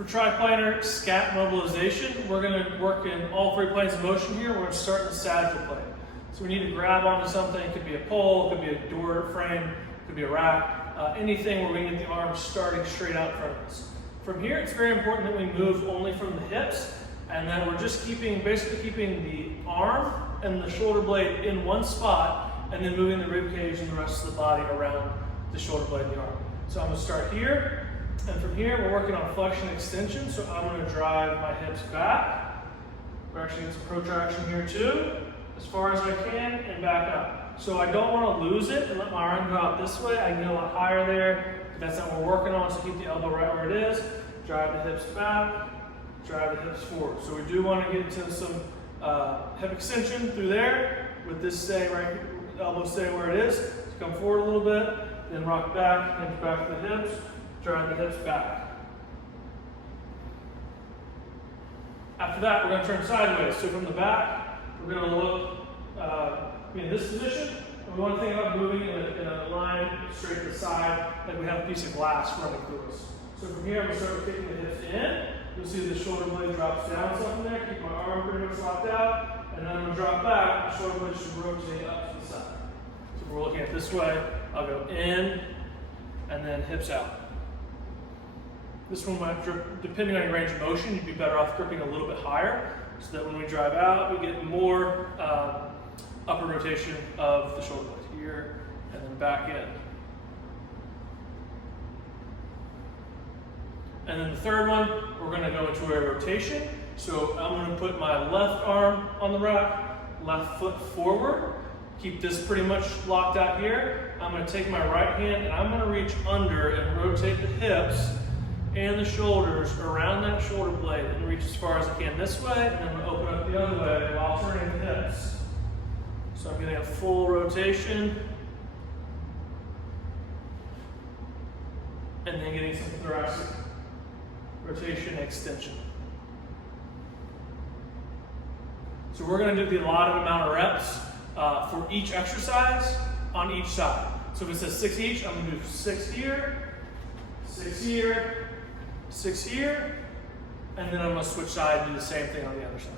For triplanar scap mobilization, we're going to work in all three planes of motion here. We're going to start in the sagittal plane. So we need to grab onto something. It could be a pole, it could be a door frame, it could be a rack, anything where we get the arms starting straight out in front of us. From here, it's very important that we move only from the hips, and then we're just basically keeping the arm and the shoulder blade in one spot, and then moving the rib cage and the rest of the body around the shoulder blade and the arm. So I'm going to start here, and from here we're working on flexion extension. So I'm going to drive my hips back. We're actually getting some protraction here too, as far as I can, and back up. So I don't want to lose it and let my arm go out this way. I can get a lot higher there, but that's not what we're working on, so keep the elbow right where it is. Drive the hips back, drive the hips forward. So we do want to get into some hip extension through there, with this staying right, elbow staying where it is. So come forward a little bit, then rock back, hinge back to the hips, drive the hips back. After that, we're going to turn sideways. So from the back, we're going to look in this position. And we want to think about moving in a line straight to the side, like we have a piece of glass running through us. So from here, I'm going to start kicking the hips in. You'll see the shoulder blade drops down something there. Keep my arm pretty much locked out. And then I'm going to drop back. The shoulder blade should rotate up to the side. So if we're looking at this way, I'll go in and then hips out. This one might, depending on your range of motion, you'd be better off gripping a little bit higher, so that when we drive out, we get more upper rotation of the shoulder blade here, and then back in. And then the third one, we're going to go into a rotation. So I'm going to put my left arm on the rack, left foot forward. Keep this pretty much locked out here. I'm going to take my right hand and I'm going to reach under and rotate the hips and the shoulders around that shoulder blade and reach as far as I can this way, and then I'm going to open up the other way while turning the hips. So I'm getting a full rotation and then getting some thoracic rotation extension. So we're going to do the allotted amount of reps for each exercise on each side. So if it says 6 each, I'm going to do 6 here, 6 here, 6 here, and then I'm going to switch side and do the same thing on the other side.